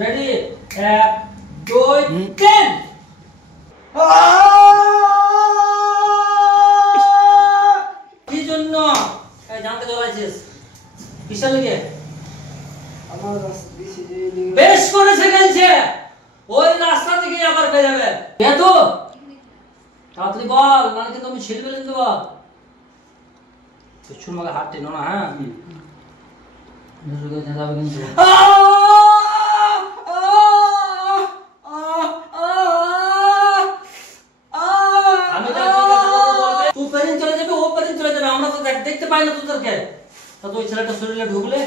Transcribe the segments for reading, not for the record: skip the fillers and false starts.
ready 1 2 3 কি জন্য এই জানতে চলাইছিস কিসের লাগে আমার রাস্তা দিছি যে বেশ করে সেকেন্ডে ওই রাস্তা থেকে আবার বের হবে কে তো তাড়াতাড়ি বল মানে কিন্তু আমি ছেড়ে দিলেন দেব তুই মগে হাত টেনো না হ্যাঁ দুটো যাবে কিন্তু আমি তুই পেরিন চলে যাবে ও পেরিন চলে যাবে আমরা তো দেখতে পাই না তোদেরকে তা তুই ছেলেটা শরীরে ঢুকলে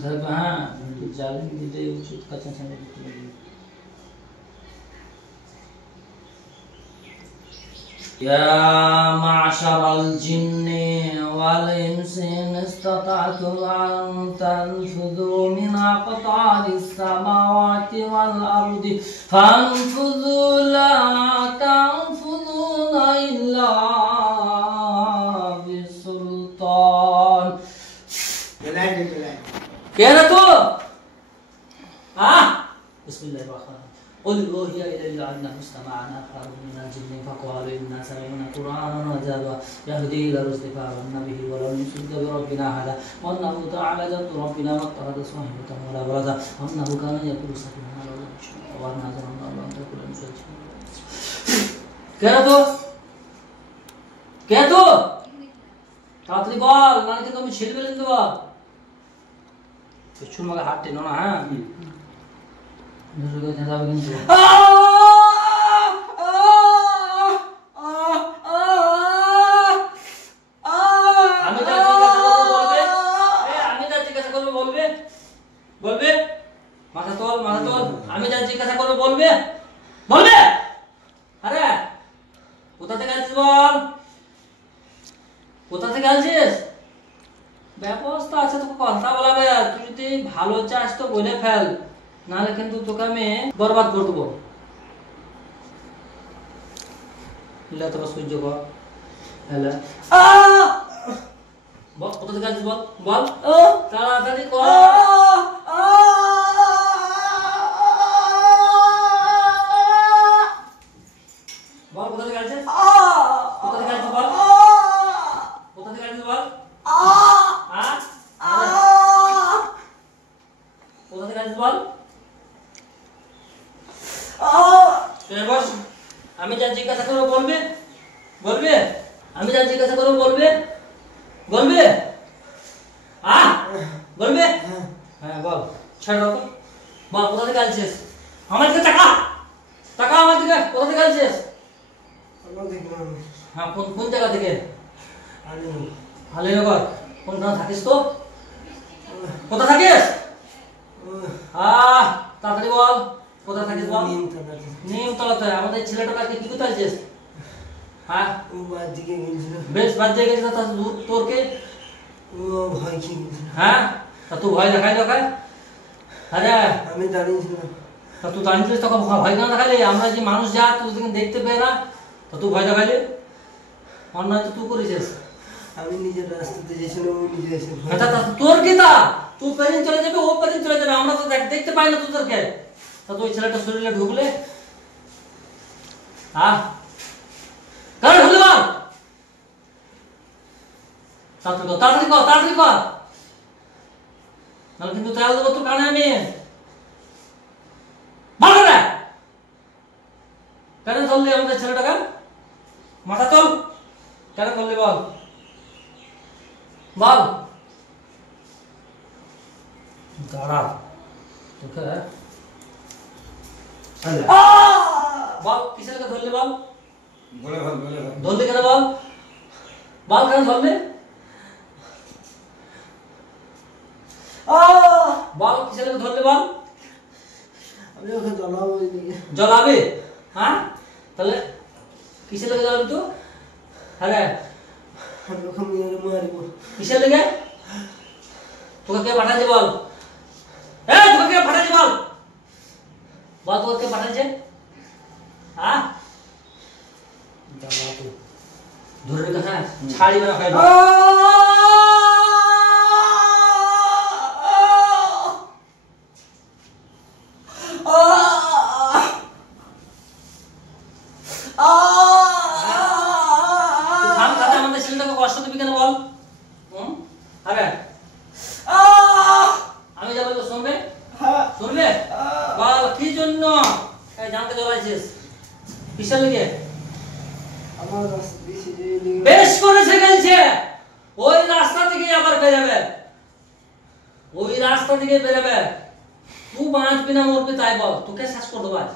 ধরবে হ্যাঁ জালি দিতে উচিত কাছে সামনে দিতে يا معشر الجن والإنس إن استطعتم أن تنفذوا من أقطار السماوات والأرض فانفذوا لا تنفذون إلا بسلطان क्या ना तो بسم الله الرحمن الرحيم قل أوحي إلي أنه استمع نفر من الجن فقالوا إنا سمعنا قرآنا عجبا يهدي إلى الرشد فآمنا به ولن نشرك بربنا أحدا وأنه تعالى جد ربنا ما اتخذ صاحبة ولا ولدا وأنه كان يقول سفيهنا لولا نشرك وأنا ظننا أن لن تكون مسلمين क्या तो তাড়াতাড়ি বল মানে কিন্তু আমি ছেড়ে দিলেন দেব তুই মগে হাত টেনো না হ্যাঁ দুটো যাবে কিন্তু আমি যা জিজ্ঞাসা করবো বলবে বলবে মাথা তোল আমি যা জিজ্ঞাসা করবো বলবে বলবে আরে কোথা থেকে আসছিস বল কোথা থেকে আসছিস ব্যবস্থা আছে তোকে কথা বলাবে তুই যদি ভালো চাস তো বলে ফেল নাহলে কিন্তু তোকে আমি বরবাদ করে দেবো তোকে সহ্য কর হ্যালো বল কোথা থেকে আসছিস বল বল তাড়াতাড়ি কর বল কোথা থেকে আসছিস কোথা থেকে আসছিস বল কোথা থেকে আসছিস বল কোথা থেকে আসছিস বল বস আমি যা জিজ্ঞাসা করবো বলবে বলবে আমি যা জিজ্ঞাসা করবো বলবে বলবে বলবে হ্যাঁ বল ছেড়ে দাও তো বল কোথা থেকে আসছিস আমার দিকে টাকা আমার দিকে কোথা থেকে আসছিস হ্যাঁ কোন জায়গা থেকে আলীনগর কোনখানে থাকিস তো কোথা থাকিস তাড়াতাড়ি বল কোথা থাকিস বল নিমতলাতে আমাদের ছেলেটাকে আজকে কি করতে আসছিস হ্যাঁ বেশ বাদ দিয়ে গেছিস তোর কে হ্যাঁ তা তুই ভয় দেখাই আরে আমি দাঁড়িয়েছিলাম তা তুই দাঁড়িয়েছিলিস তখন ভয় কেন দেখালি আমরা যে মানুষ যা তুই দেখতে পেয়ে না তা তুই ভয় দেখাইলি অন্যায় তো তুই করেছিস আমি নিজের রাস্তাতে গেছিলাম ও নিজে এসে আচ্ছা তোর কি তা তুই পেরিন চলে যাবে ও পেরিন চলে যাবে আমরা তো দেখতে পাই না তোদেরকে তা তুই ছেলেটা শরীরে ঢুকলে কারণ ঢুকলে বল তাড়াতাড়ি কর নাহলে কিন্তু তেল দেবো তোর কানে আমি বল রে কেন ধরলি আমাদের ছেলেটাকে মাথা তোল কেন ধরলি বল বল দাঁড়া তোকে বল কিসের কে ধরলি বল ধরলি কেন বল কেন ধরলি বল কিসের কে ধরলি বল আমি ওকে জ্বলাবো জ্বলাবে হ্যাঁ তাহলে কিসের লেগে জ্বলাবি তো হ্যাঁ আমি ওকে মারবো কিসের লেগে তোকে কে পাঠাচ্ছে বল তোকে কে পাঠাচ্ছে বল তোকে কে পাঠাচ্ছে ধরে রেখে হ্যাঁ ছাড়িবে না খাইবা আমাদের ছেলেটাকে কষ্ট দিবি কেন বল আরে আমি যা বলবো শুনবে শুনবে বল কি জন্য এই জানতে জ্বলাইছিস কিসের লেগে আমার রাস্তা দিয়েছে যে বেশ করেছে গেছে ওই রাস্তা থেকে আবার বেরোবে ওই রাস্তা থেকে বেরোবে তুই বাঁচবি না মরবি তাই বল তোকে শেষ করে দেবো আজ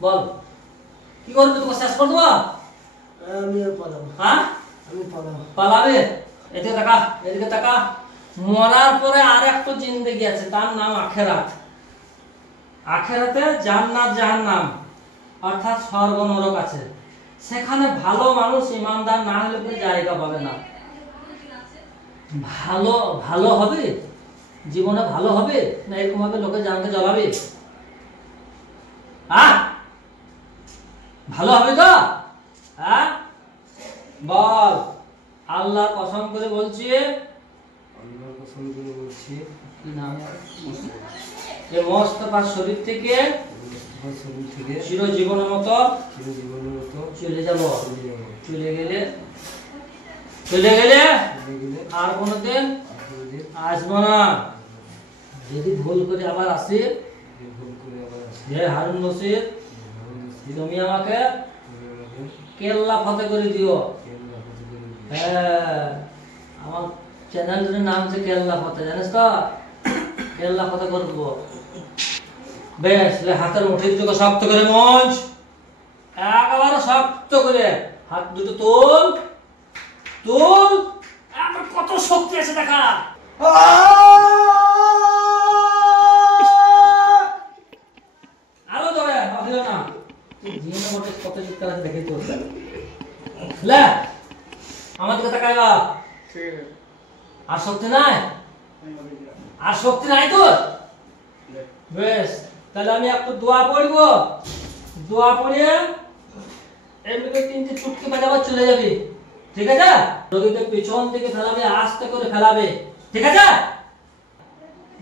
বল কি করবি তোকে শেষ করে দেবো আমি পালাবো হ্যাঁ আমি পালাবো পালাবে এদিকে তাকা মরার পরে আর একটা জিন্দেগি আছে তার নাম আখেরাত আখেরাতে জান্নাত জাহান্নাম অর্থাৎ স্বর্গ নরক আছে সেখানে ভালো মানুষ ইমানদার না হলে কোনো জায়গা পাবে না ভালো ভালো হবে জীবনে ভালো হবে না এরকম ভাবে লোকে জানকে জ্বলাবে ভালো হবে তো বল আল্লাহর কসম করে বলছি আল্লাহর কসম করে বলছি কি নাম এই মোস্তফার শরীর থেকে চিরজীবনের মতো চলে যাব চলে গেলে আর কোনদিন আসবো না যদি ভুল করে আবার আসি হে হারুন রশিদ তুমি আমাকে কেল্লা ফতে করে দিও হ্যাঁ আমার চ্যানেলটার নাম হচ্ছে কেল্লা ফতে জানিস তো কেল্লা ফতে করবো বেশ হাতের মুঠির দিকে শক্ত করে মঞ্চ একেবারে শক্ত করে হাত দুটো তোল তোল কত শক্তি আছে দেখা আরো ধরে হইল না জীবনে মধ্যে কত চিৎকার আছে দেখে তো লে আমার দিকে তাকাইবা আর শক্তি নাই আর শক্তি নাই তো বেশ তাহলে আমি একটু দোয়া পড়ব দোয়া পড়িয়ে এমনিতে তিনটে চুটকি বাজাবো চলে যাবে ঠিক আছে রোগীকে পিছন থেকে ফেলাবে আস্তে করে ফেলাবে ঠিক আছে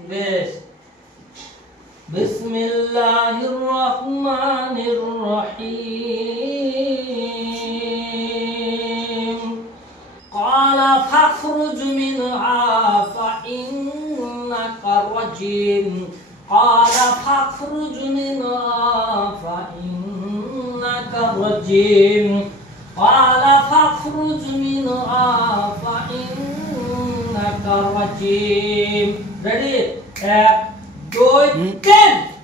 বেশ বিসমিল্লাহির রহমানির রহিম ক্বালা ফাখরুজ মিনহা ফাইন্নাকা রাজিম قال فاخرج منها فإنك رجيم قال فاخرج منها فإنك رجيم ready 1 2 3